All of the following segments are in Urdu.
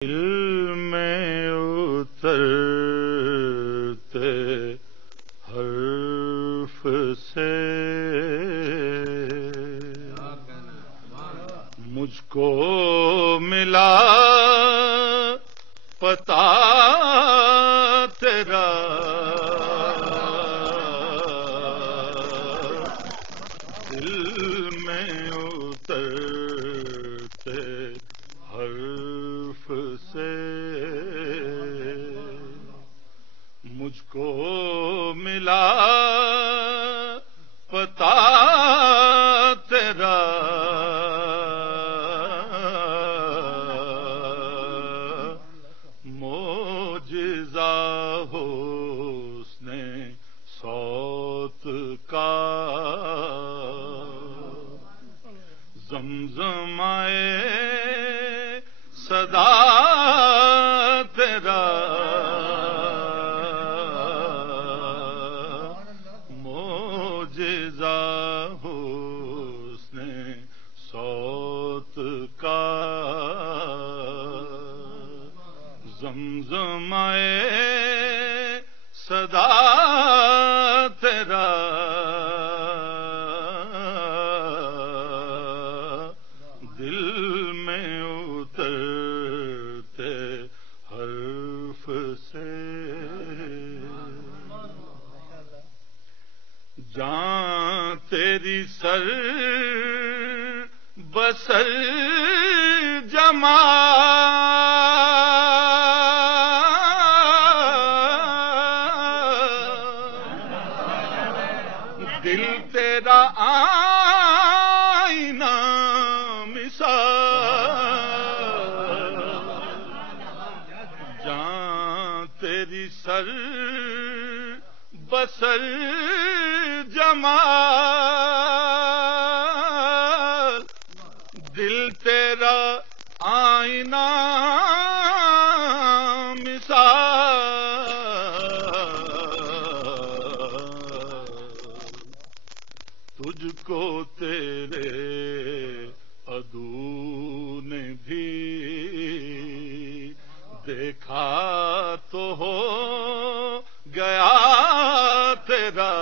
دل میں اترتے حرف سے مجھ کو ملا پتا تیرا، دل میں اترتے حرف سے مجھ کو ملا پتا تیرا، معجزہ حسن صوت کا زمزمائے صدا تیرا، معجزہ حسن صوت کا زمزمائے صدا تیرا، دل میں اترتے حرف سے جان تیری سر بسر دل تیرا آئینہ مثال، جان تیری سر بسر جمال، دل تیرا آئینہ تجھ کو تیرے عدو نے بھی دیکھا تو ہو گیا تیرا،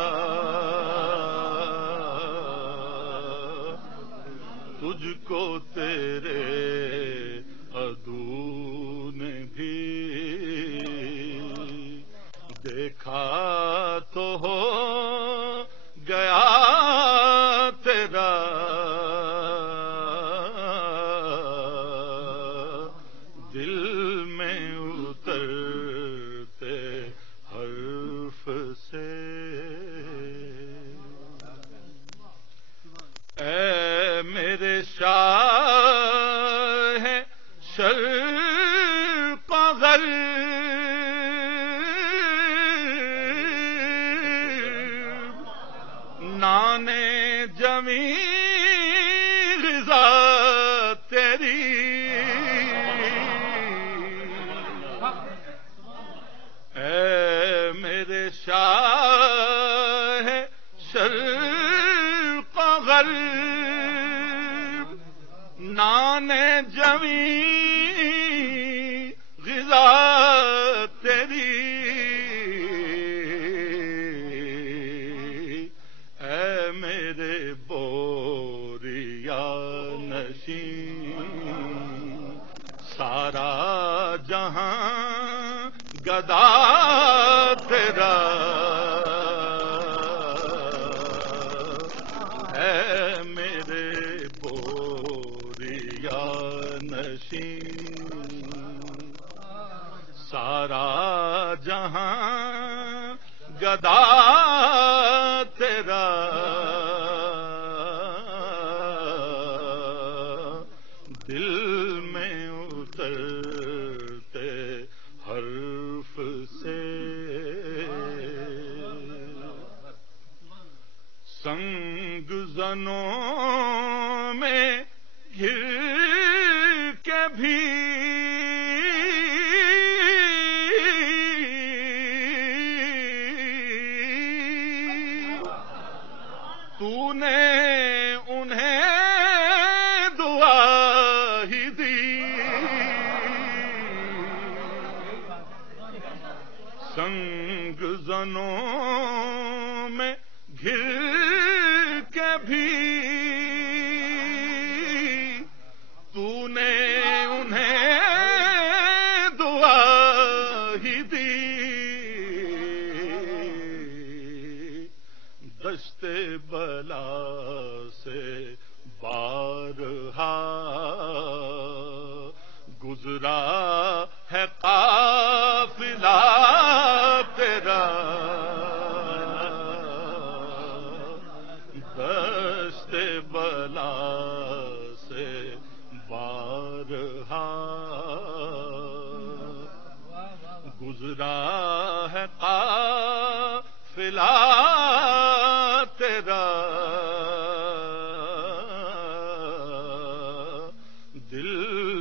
تجھ کو تیرے عدو نے بھی دیکھا تو ہو گیا تیرا، دل میں اترتے حرف سے اے میرے شاہ شرق و غرب، نانے جمی غذا تیری، اے میرے شاہ شرق و غرب، نانے جمی غذا تیری، اے میرے بوریا نشین، سارا جہاں گدا تیرا، اے میرے بوریا نشین، سارا جہاں گدا تیرا، دل میں اترتے حرف سے سنگ زنوں میں گر کے بھی تو نے انہیں دعا ہی دی، سنگ زنوں میں گھر کے بھی تو نے انہیں دعا ہی دی، دشت بلا سے بارہا گزرا ہے قافلہ تیرا، دشت بلا سے بارہا گزرا ہے قافلہ تیرا، دل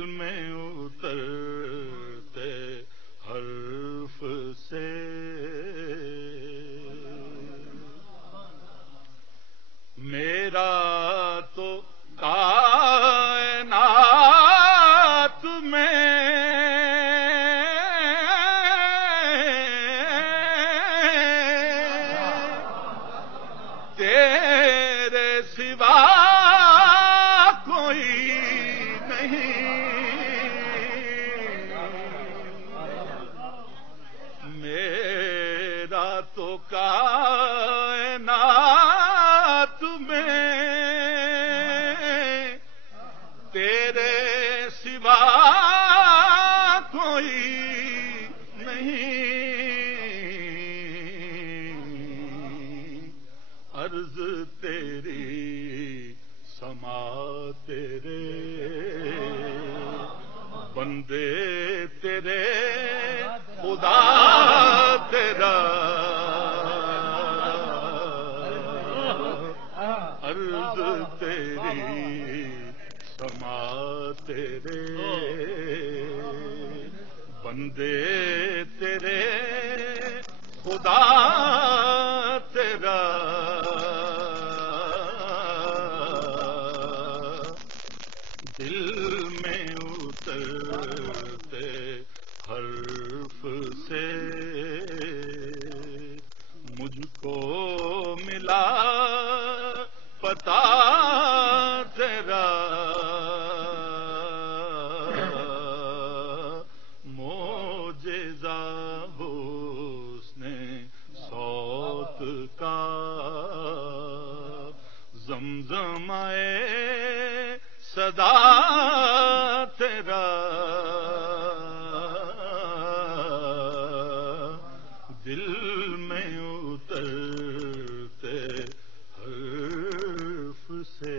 میں اترتے حرف سے میرا تو کائنات میں تیرے سوا کوئی میرا تو کائنات میں تیرے سوا کوئی نہیں، عرض تیری سما تیرے بندے تیرے خدا تیرا، عرض تیری سما تیرے بندے تیرے خدا تیرا، دل میں اترتے حرف سے مجھ کو ملا پتا تیرا، معجزہ حسن صوت کا زمزمے صدا تیرا، دل میں اترتے حرف سے